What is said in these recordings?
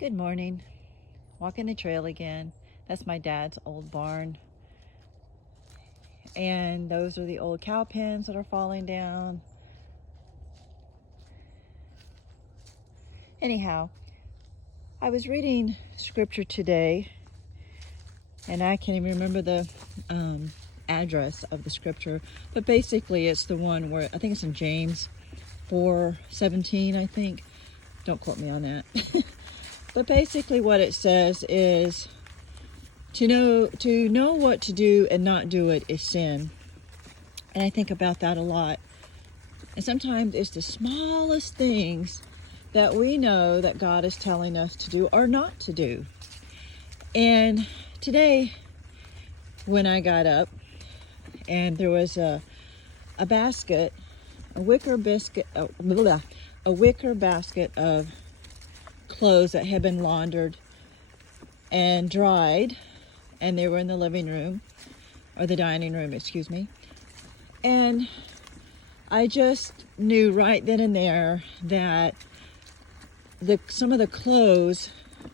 Good morning. Walking the trail again. That's my dad's old barn. And those are the old cow pens that are falling down. Anyhow, I was reading scripture today, and I can't even remember the address of the scripture, but basically it's the one where I think it's in James 4:17, I think. Don't quote me on that. But basically what it says is to know what to do and not do it is sin. And I think about that a lot. And sometimes it's the smallest things that we know that God is telling us to do or not to do. And today, when I got up, and there was a basket, a wicker basket of clothes that had been laundered and dried, and they were in the living room, or the dining room, excuse me. And I just knew right then and there that some of the clothes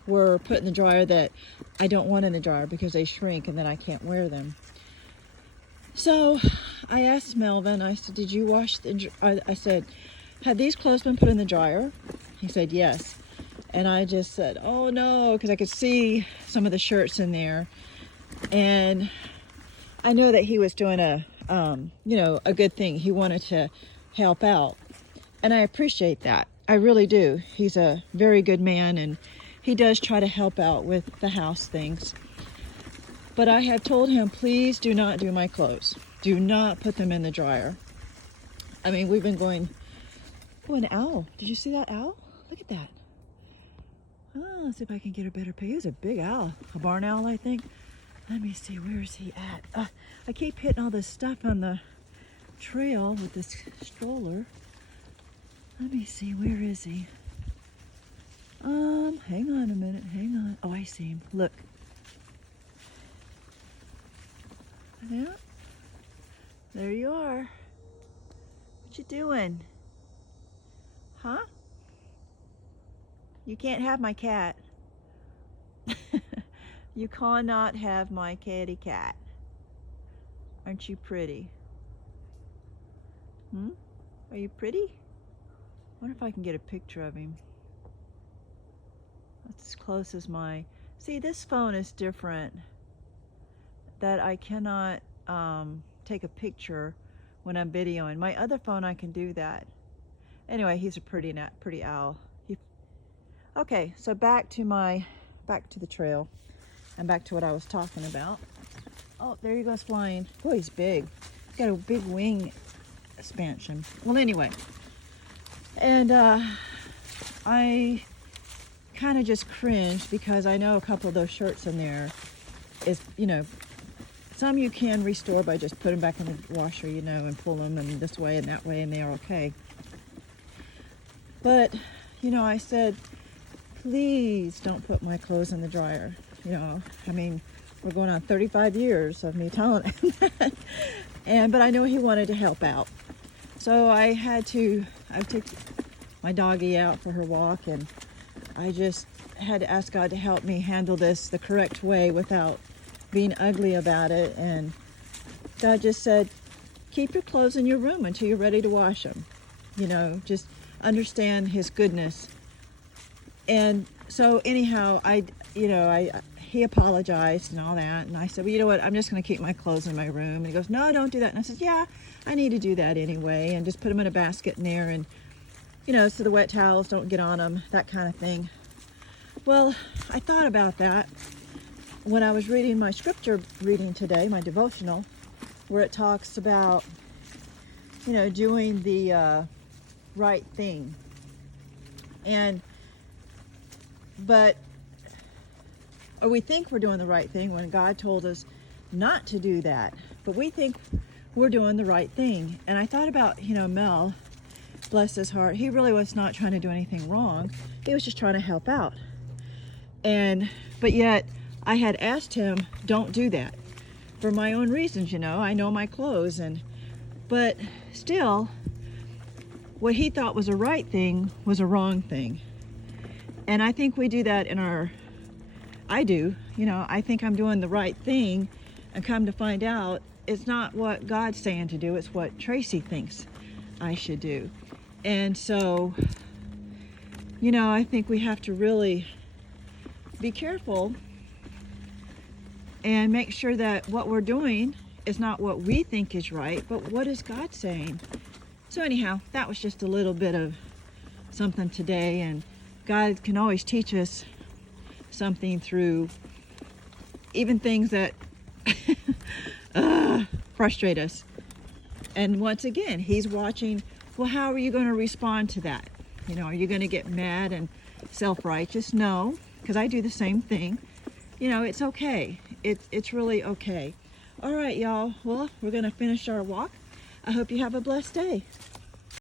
were put in the dryer that I don't want in the dryer because they shrink and then I can't wear them. So I asked Melvin, I said, did you wash I said, had these clothes been put in the dryer? He said, yes. And I just said, oh no, because I could see some of the shirts in there. And I know that he was doing a good thing. He wanted to help out. And I appreciate that. I really do. He's a very good man, and he does try to help out with the house things. But I have told him, please do not do my clothes. Do not put them in the dryer. I mean, we've been going... Oh, an owl. Did you see that owl? Look at that. Oh, let's see if I can get a better picture. He's a big owl. A barn owl, I think. Let me see. Where is he at? I keep hitting all this stuff on the trail with this stroller. Let me see. Where is he? Hang on a minute. Hang on. Oh, I see him. Look. Yeah. There you are. What you doing? Huh? You can't have my cat. You cannot have my kitty cat. Aren't you pretty? Are you pretty? I wonder if I can get a picture of him. That's as close as my... See, this phone is different. That I cannot take a picture when I'm videoing. My other phone, I can do that. Anyway, he's a pretty owl. Okay, so back to the trail, and back to what I was talking about. Oh, there he goes flying. Boy, he's big. He's got a big wing expansion. Well, anyway, and I kind of just cringed because I know a couple of those shirts in there is, some you can restore by just putting back in the washer, and pull them and this way and that way, and they are okay. But, I said, please don't put my clothes in the dryer. I mean, we're going on 35 years of me telling him that. But I know he wanted to help out. So I took my doggie out for her walk, and I just had to ask God to help me handle this the correct way without being ugly about it. And God just said, keep your clothes in your room until you're ready to wash them. Just understand his goodness. And so anyhow, he apologized and all that, and I said, well, you know what, I'm just going to keep my clothes in my room. And he goes, no, don't do that. And I said, yeah, I need to do that anyway, and just put them in a basket in there, and so the wet towels don't get on them, that kind of thing. Well, I thought about that when I was reading my scripture reading today, my devotional, where it talks about doing the right thing. Or we think we're doing the right thing when God told us not to do that. But we think we're doing the right thing. And I thought about, Mel, bless his heart. He really was not trying to do anything wrong. He was just trying to help out. But yet, I had asked him, don't do that. For my own reasons, I know my clothes. But still, what he thought was a right thing was a wrong thing. And I think we do that in our, I do, you know, I think I'm doing the right thing, and come to find out it's not what God's saying to do, it's what Tracy thinks I should do. And so, you know, I think we have to really be careful and make sure that what we're doing is not what we think is right, but what is God saying. So anyhow, that was just a little bit of something today, and God can always teach us something through even things that frustrate us. And once again, he's watching, well, how are you going to respond to that? You know, are you going to get mad and self-righteous? No, because I do the same thing. You know, it's okay. It's really okay. All right, y'all. Well, we're going to finish our walk. I hope you have a blessed day.